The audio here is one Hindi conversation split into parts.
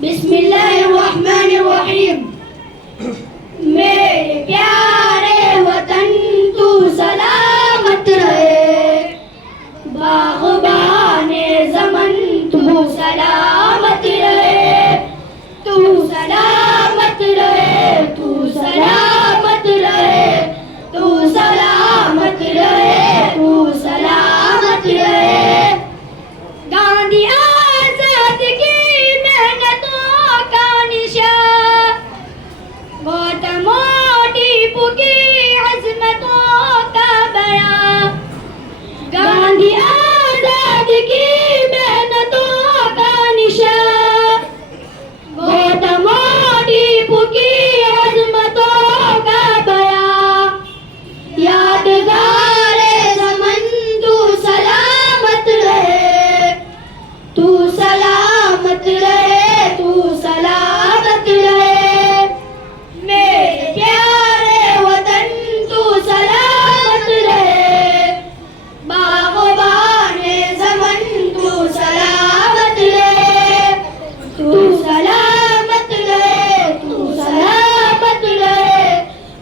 बिस्मिल्लाहिर्रहमानिर्रहीम। मेरे प्यारे वतन तू सलामत रहे, बाग़बाने ज़मन तू सलामत रहे, तू सलामत रहे, तू सलामत रहे, तू सलामत रहे, तू सलामत रहे। गांधी आजाद की मेहनतों का निशान, गौतम टीपू की अज़मतों का बयान। गांधी आजाद की मेहनतों का निशान, गौतम टीपू की अज़मतों का बयान। यादगारे ज़मन तू सलामत रहे, तू सलामत रहे, तू सलामत रहे। मेरे प्यारे वतन तू सलामत रहे, बाग़बाने ज़मन तू सलामत रहे, तू सलामत रहे, तू सलामत रहे,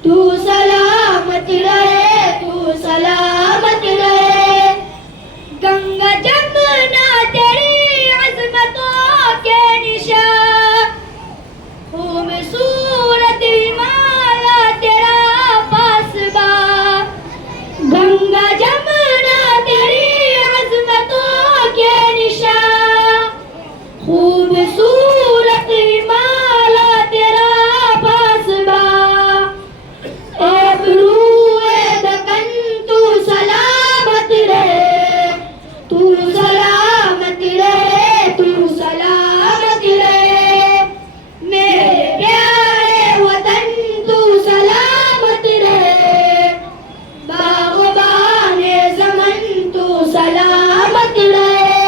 तू सलामत रहे, तू सलामत रहे। गंगा जमुना तेरी अज़मतों के निशान, खूबसूरत हिमालय तेरा पासबा। गंगा जमुना तेरी अज़मतों के निशान, खूबसूरत हिमालय तेरा पासबा। अबरूए दकन तू सलामत रहे, तू सलामत रहे, तू सलामत रहे। मेरे प्यारे वतन तू सलामत रहे, बाग़बाने ज़मन तू सलामत रहे,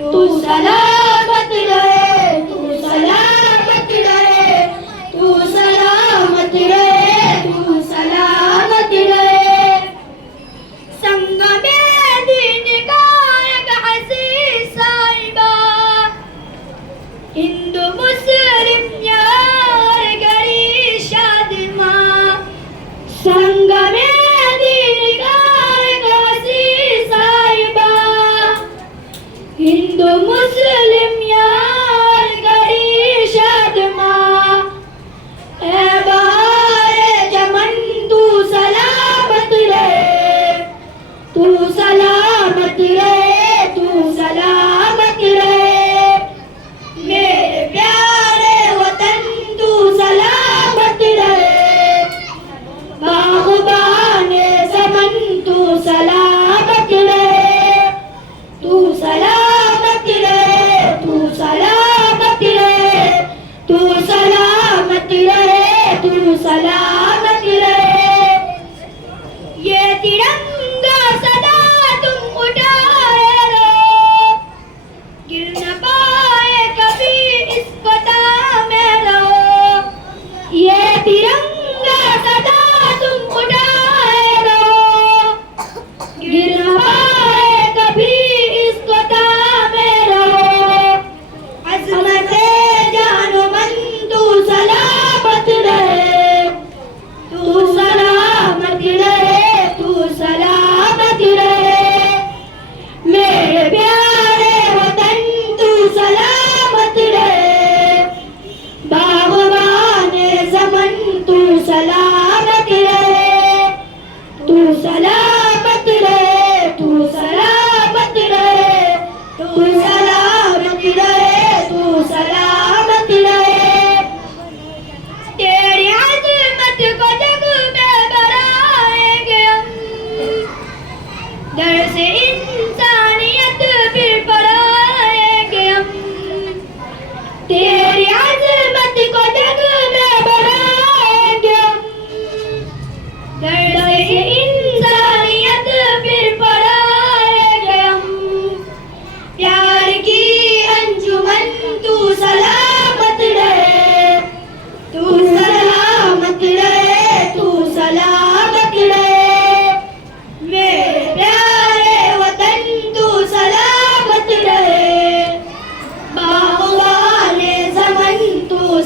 तू सलामत रहे, तू सलामत रहे, तू सलामत रहे, तू सलामत रहे। संग में दीन का एक अज़ीज़ साहिबा, हिंदू मुस्लिम यार गरी शादिमा। संग में दीन का एक अज़ीज़ साहिबा, हिंदू मुस्लिम यार गरी शादिमा। ए बहारे चमन तू सलामत रहे, तू सलामत रहे, तू सलामत रहे। मेरे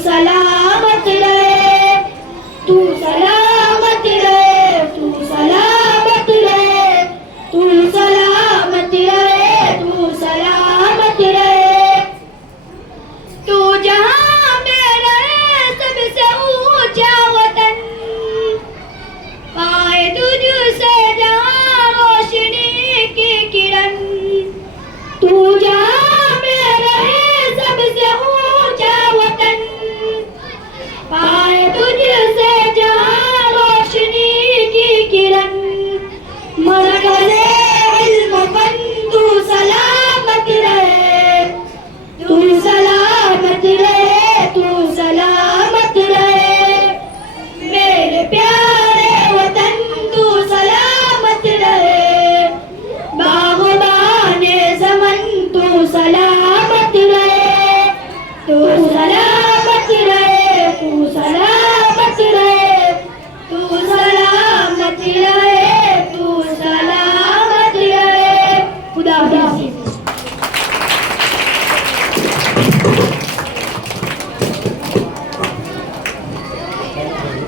सलामत